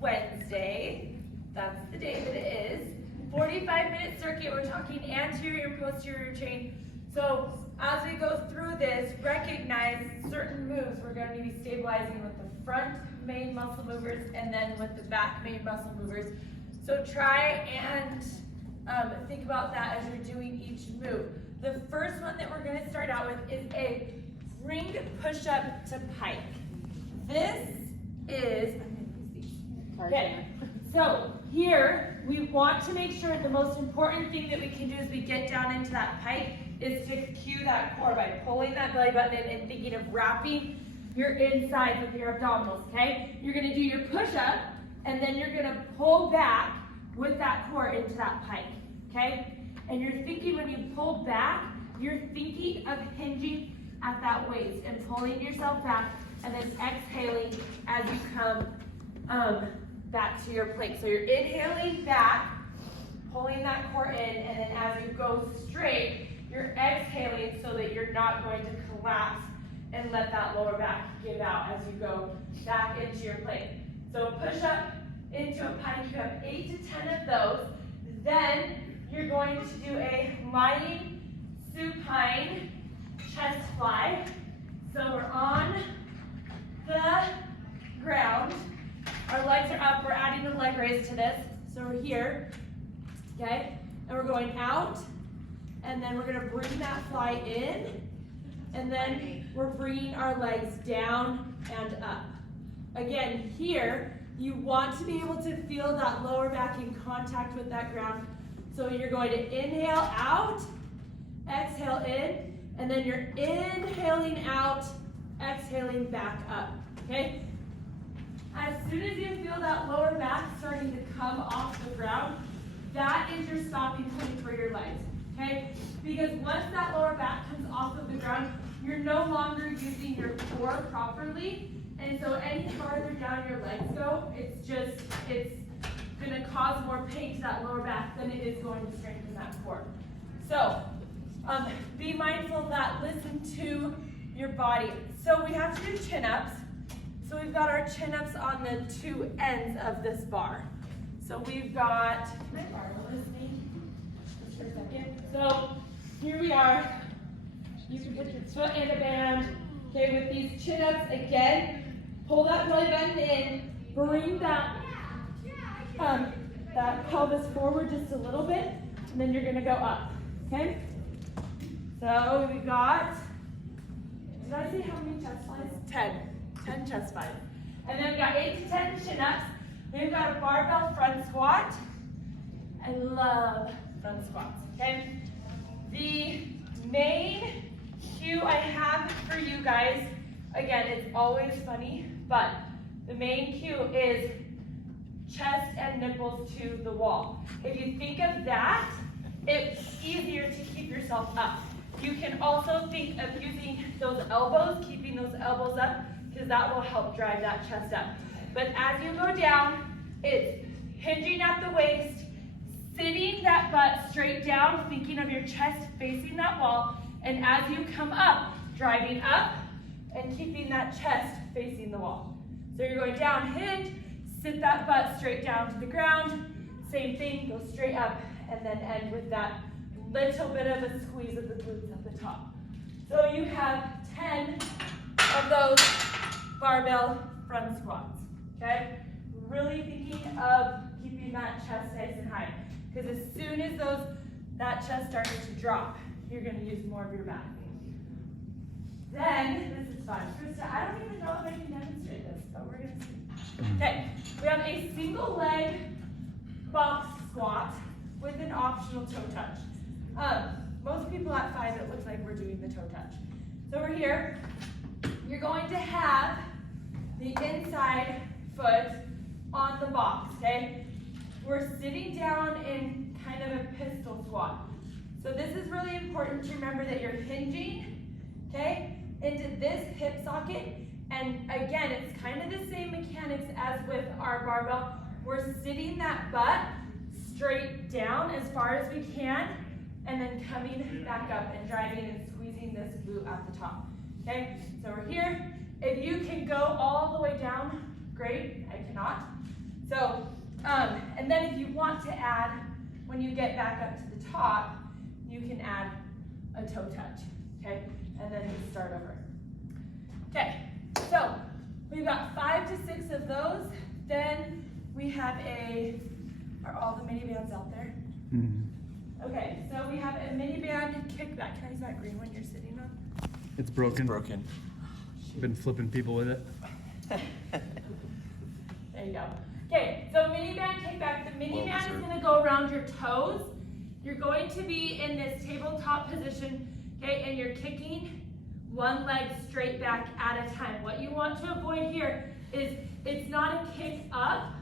Wednesday. That's the day that it is. 45-minute circuit, we're talking anterior and posterior chain. So as we go through this, recognize certain moves. We're going to be stabilizing with the front main muscle movers and then with the back main muscle movers. So try and think about that as you're doing each move. The first one that we're going to start out with is a ring push-up to pike. This is, okay, so here we want to make sure the most important thing that we can do as we get down into that pike is to cue that core by pulling that belly button in and thinking of wrapping your insides with your abdominals, okay? You're gonna do your push-up and then you're gonna pull back with that core into that pike, okay? And you're thinking when you pull back, you're thinking of hinging at that waist and pulling yourself back and then exhaling as you come back to your plank. So you're inhaling back, pulling that core in, and then as you go straight, you're exhaling so that you're not going to collapse and let that lower back give out as you go back into your plank. So push up into a pike. You have 8 to 10 of those. Then you're going to do a lying supine chest fly. So we're on the ground. Our legs are up. We're adding a leg raise to this. So we're here, okay? And we're going out. And then we're going to bring that fly in. And then we're bringing our legs down and up. Again, here, you want to be able to feel that lower back in contact with that ground. So you're going to inhale out, exhale in, and then you're inhaling out, exhaling back up, okay? As soon as you feel that lower back starting to come off the ground, that is your stopping point for your legs, okay? Because once that lower back comes off of the ground, you're no longer using your core properly, and so any farther down your legs go, it's going to cause more pain to that lower back than it is going to strengthen that core. So be mindful of that. Listen to your body. So we have to do chin-ups. So we've got our chin-ups on the two ends of this bar. So we've got, can I borrow this thing? Just for a second. So here we are. You can put your foot in a band. Okay, with these chin-ups, again, pull that belly button in, bring that pelvis forward just a little bit, and then you're gonna go up, okay? So we got, did I say how many chest flies? 10 chest flies. And then we got 8 to 10 chin-ups. Then we've got a barbell front squat. I love front squats, okay? The main cue I have for you guys, again, it's always funny, but the main cue is chest and nipples to the wall. If you think of that, it's easier to keep yourself up. You can also think of using those elbows, keeping those elbows up, because that will help drive that chest up. But as you go down, it's hinging at the waist, sitting that butt straight down, thinking of your chest facing that wall, and as you come up, driving up and keeping that chest facing the wall. So you're going down, hinge, sit that butt straight down to the ground, same thing, go straight up, and then end with that little bit of a squeeze of the glutes at the top. So you have 10 of those barbell front squats, okay? Really thinking of keeping that chest nice and high, because as soon as that chest starts to drop, you're going to use more of your back. Then, this is fun. Krista, I don't even know if I can demonstrate this, but we're going to see. Okay, we have a single leg box squat with an optional toe touch. Most people at 5, it looks like we're doing the toe touch. So we're here. You're going to have the inside foot on the box, okay? We're sitting down in kind of a pistol squat. So this is really important to remember that you're hinging, okay, into this hip socket. And again, it's kind of the same mechanics as with our barbell. We're sitting that butt straight down as far as we can, and then coming back up and driving and squeezing this glute at the top, okay? So we're here. If you can go all the way down, great. I cannot. So And then if you want to add, when you get back up to the top, you can add a toe touch, okay? And then you start over. Okay, so we've got 5 to 6 of those. Then we have are all the mini bands out there? Mm-hmm. Okay, so we have a mini band kickback. Can I use that green one you're sitting on? It's broken. It's broken. Been flipping people with it. There you go. Okay, so mini band kickback. The mini band is sir. going to go around your toes. You're going to be in this tabletop position, okay, and you're kicking one leg straight back at a time. What you want to avoid here is it's not a kick up,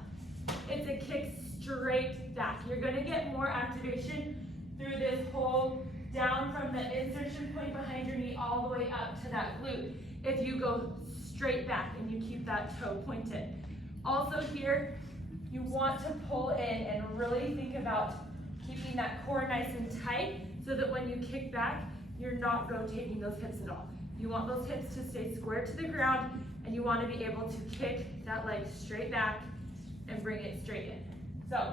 it's a kick straight back. You're going to get more activation through this whole down from the insertion point behind your knee all the way up to that glute if you go straight back and you keep that toe pointed. Also here, you want to pull in and really think about keeping that core nice and tight so that when you kick back, you're not rotating those hips at all. You want those hips to stay square to the ground, and you want to be able to kick that leg straight back and bring it straight in. So,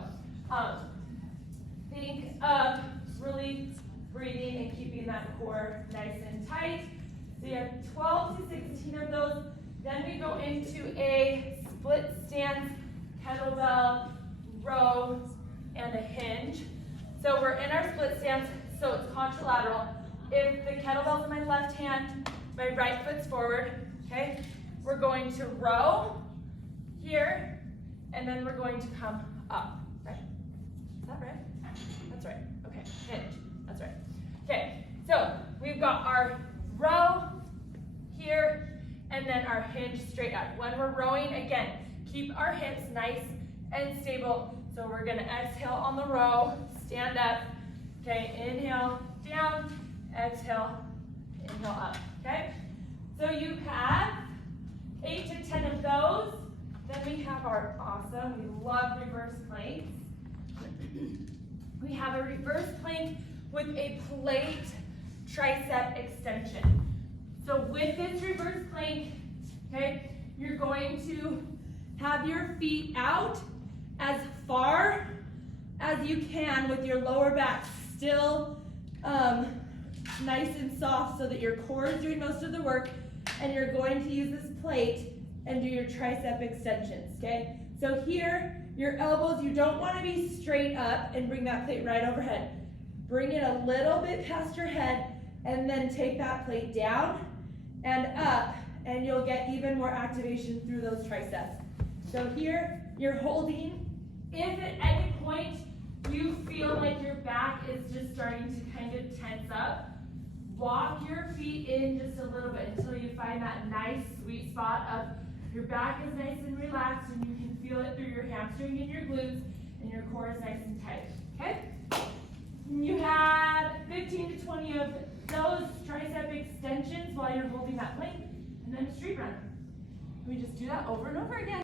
think of really breathing and keeping that core nice and tight. So you have 12 to 16 of those. Then we go into a split stance, kettlebell, row, and a hinge. So we're in our split stance, so it's contralateral. If the kettlebell's in my left hand, my right foot's forward, okay? We're going to row here, and then we're going to come up, right? Is that right? That's right, okay, hinge, that's right. Okay, so we've got our row here, and then our hinge straight up. When we're rowing, again, keep our hips nice and stable. So we're gonna exhale on the row, stand up, okay, inhale, down, exhale, inhale up, okay? So you have 8 to 10 of those. Then we have our awesome, we love reverse planks. We have a reverse plank with a plate tricep extension. So with this reverse plank, okay, you're going to have your feet out as far as you can with your lower back still nice and soft so that your core is doing most of the work, and you're going to use this plate and do your tricep extensions, okay? So here, your elbows, you don't want to be straight up and bring that plate right overhead. Bring it a little bit past your head and then take that plate down and up, and you'll get even more activation through those triceps. So here, you're holding. If at any point you feel like your back is just starting to kind of tense up, walk your feet in just a little bit until you find that nice sweet spot of your back is nice and relaxed and you can feel it through your hamstring and your glutes and your core is nice and tight, okay? You have 15 to 20 of those tricep extensions while you're holding that plank, and then a street run. We just do that over and over again.